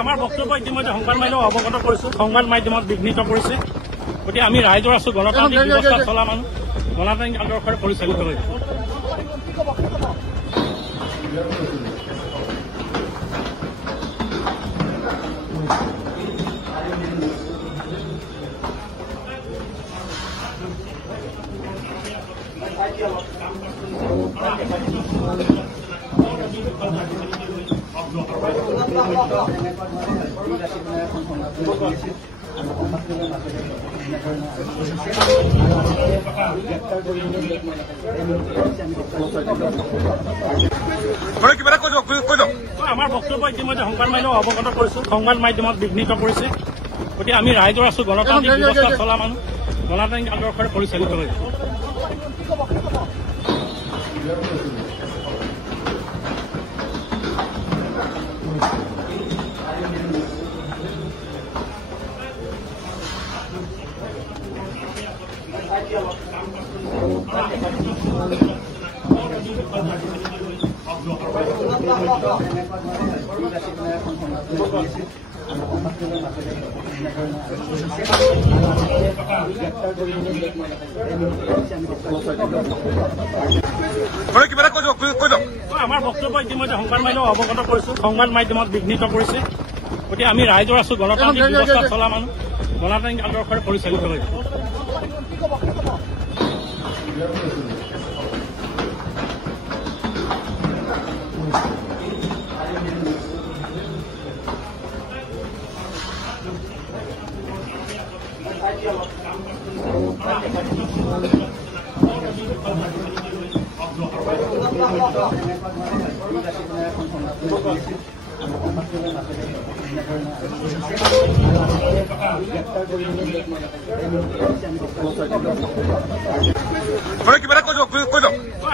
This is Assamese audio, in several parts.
আমাৰ বক্তব্য ইতিমধ্যে সংবাদ মাধ্যমক অৱগত কৰিছো। সংবাদ মাধ্যমত বিঘ্নিত কৰিছে। গতিকে আমি ৰাইজৰ আছো, গণতান্ত্ৰিক ব্যৱস্থা চলা মানুহ, গণতান্ত্ৰিক আদৰ্শৰে পৰিচালিত হৈছে। আমাৰ বক্তব্য ইতিমধ্যে সংবাদ মাধ্যমক অৱগত কৰিছো। সংবাদ মাধ্যমত বিঘ্নিত কৰিছে। গতিকে আমি ৰাইজৰ আছো, গণতান্ত্ৰিক ব্যৱস্থা চলা মানুহ, গণতান্ত্ৰিক আদৰ্শৰে পৰিচালিত হৈছে। আমাৰ বক্তব্য ইতিমধ্যে সংবাদ মাধ্যমক অৱগত কৰিছো। সংবাদ মাধ্যমত বিঘ্নিত কৰিছে। গতিকে আমি ৰাইজৰ আছো, গণতান্ত্ৰিক ব্যৱস্থা চলা মানুহ, গণতান্ত্ৰিক আদৰ্শৰে পৰিচালিত হৈছে।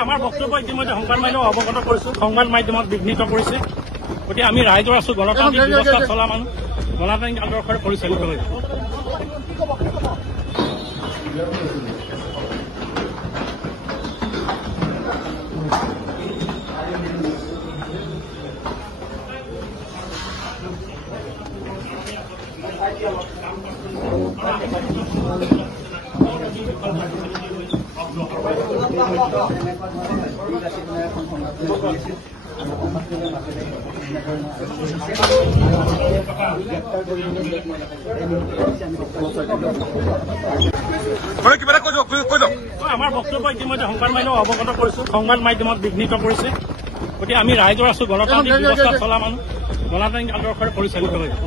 আমাৰ বক্তব্য ইতিমধ্যে সংবাদ মাধ্যমক অৱগত কৰিছো। সংবাদ মাধ্যমত বিঘ্নিত কৰিছে। গতিকে আমি ৰাইজৰ আছো, গণতান্ত্ৰিক ব্যৱস্থা চলা মানুহ, গণতান্ত্ৰিক আদৰ্শৰে পৰিচালিত হৈছে। আমাৰ বক্তব্য ইতিমধ্যে সংবাদ মাধ্যমক অৱগত কৰিছো। সংবাদ মাধ্যমত বিঘ্নিত কৰিছে। গতিকে আমি ৰাইজৰ আছো, গণতান্ত্ৰিক ব্যৱস্থা চলা মানুহ, গণতান্ত্ৰিক আদৰ্শৰে পৰিচালিত হৈছে।